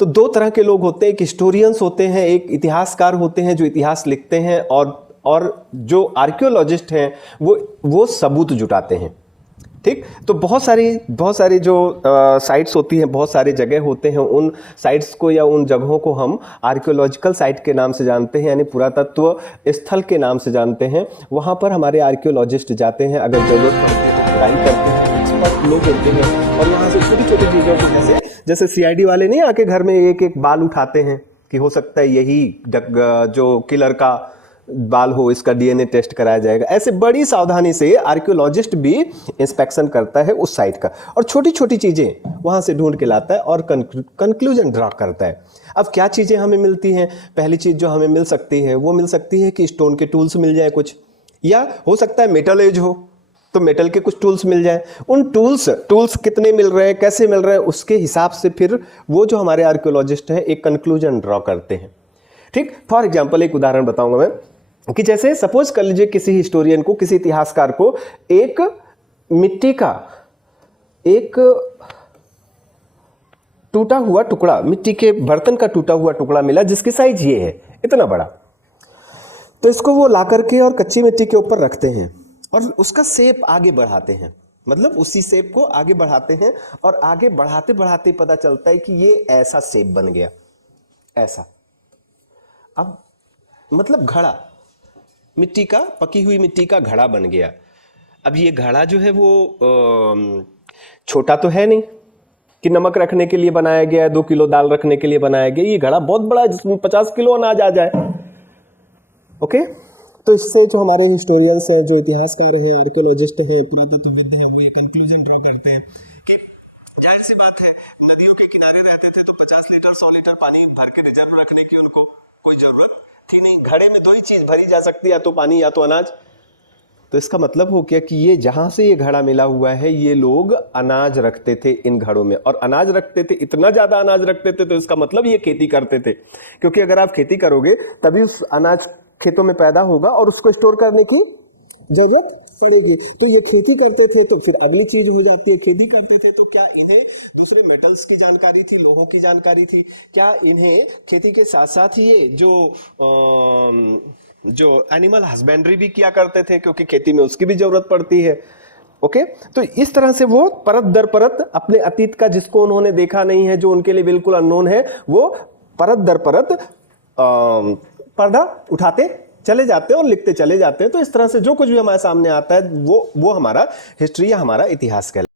तो दो तरह के लोग होते हैं, एक हिस्टोरियंस होते हैं, एक इतिहासकार होते हैं जो इतिहास लिखते हैं, और जो आर्कियोलॉजिस्ट हैं वो सबूत जुटाते हैं। ठीक, तो बहुत सारी जो साइट्स होती हैं, बहुत सारे जगह होते हैं, उन साइट्स को या उन जगहों को हम आर्कियोलॉजिकल साइट के नाम से जानते हैं, यानी पुरातत्व स्थल के नाम से जानते हैं। वहाँ पर हमारे आर्कियोलॉजिस्ट जाते हैं, अगर जरूरत पड़ती है तो खुदाई करते हैं, एक्सपर्ट लोग होते हैं, और वहाँ से छोटी छोटी चीज़ों को जैसे सीआईडी वाले नहीं आके घर में एक एक बाल उठाते हैं कि हो सकता है यही जो किलर का बाल हो, इसका डीएनए टेस्ट कराया जाएगा। ऐसे बड़ी सावधानी से आर्कियोलॉजिस्ट भी इंस्पेक्शन करता है उस साइट का, और छोटी छोटी चीजें वहां से ढूंढ के लाता है और कंक्लूजन ड्रा करता है। अब क्या चीजें हमें मिलती हैं? पहली चीज जो हमें मिल सकती है वो मिल सकती है कि स्टोन के टूल्स मिल जाए कुछ, या हो सकता है मेटल एज हो तो मेटल के कुछ टूल्स मिल जाए। उन टूल्स कितने मिल रहे हैं, कैसे मिल रहे हैं, उसके हिसाब से फिर वो जो हमारे आर्कियोलॉजिस्ट हैं एक कंक्लूजन ड्रॉ करते हैं। ठीक, फॉर एग्जाम्पल एक उदाहरण बताऊंगा मैं कि जैसे सपोज कर लीजिए किसी हिस्टोरियन को, किसी इतिहासकार को एक मिट्टी का एक टूटा हुआ टुकड़ा, मिट्टी के बर्तन का टूटा हुआ टुकड़ा मिला जिसकी साइज ये है, इतना बड़ा। तो इसको वो ला करके और कच्ची मिट्टी के ऊपर रखते हैं और उसका शेप आगे बढ़ाते हैं, मतलब उसी शेप को आगे बढ़ाते हैं, और आगे बढ़ाते बढ़ाते पता चलता है कि ये ऐसा शेप बन गया, ऐसा। अब मतलब घड़ा, मिट्टी का, पकी हुई मिट्टी का घड़ा बन गया। अब ये घड़ा जो है वो छोटा तो है नहीं कि नमक रखने के लिए बनाया गया है, 2 किलो दाल रखने के लिए बनाया गया। ये घड़ा बहुत बड़ा है जिसमें 50 किलो अनाज आ जाए। ओके, तो इससे जो हमारे हिस्टोरियंस हैं, जो इतिहासकार हैं, आर्कियोलॉजिस्ट हैं, पुरातत्वविद हैं, वो ये कंक्लूजन ड्रॉ करते हैं कि जाहिर सी बात है, नदियों के किनारे रहते थे तो 50 लीटर 100 लीटर पानी भर के रिजर्व रखने की उनको कोई जरूरत थी नहीं। घड़े में 2 ही चीज भरी जा सकती है, या तो पानी या तो अनाज। तो इसका मतलब हो गया कि ये जहां से ये घड़ा मिला हुआ है, ये लोग अनाज रखते थे इन घड़ों में, और अनाज रखते थे, इतना ज्यादा अनाज रखते थे, तो इसका मतलब ये खेती करते थे। क्योंकि अगर आप खेती करोगे तभी उस अनाज खेतों में पैदा होगा और उसको स्टोर करने की जरूरत पड़ेगी। तो ये खेती करते थे, तो फिर अगली चीज हो जाती है, खेती करते थे तो क्या इन्हें दूसरे मेटल्स की जानकारी थी, लोहों की जानकारी थी? क्या इन्हें खेती के साथ साथ ही ये जो एनिमल हस्बेंड्री भी किया करते थे, क्योंकि खेती में उसकी भी जरूरत पड़ती है। ओके, तो इस तरह से वो परत दर परत अपने अतीत का, जिसको उन्होंने देखा नहीं है, जो उनके लिए बिल्कुल अननोन है, वो परत दर परत पर्दा उठाते चले जाते हैं और लिखते चले जाते हैं। तो इस तरह से जो कुछ भी हमारे सामने आता है वो हमारा हिस्ट्री या हमारा इतिहास कहलाता है।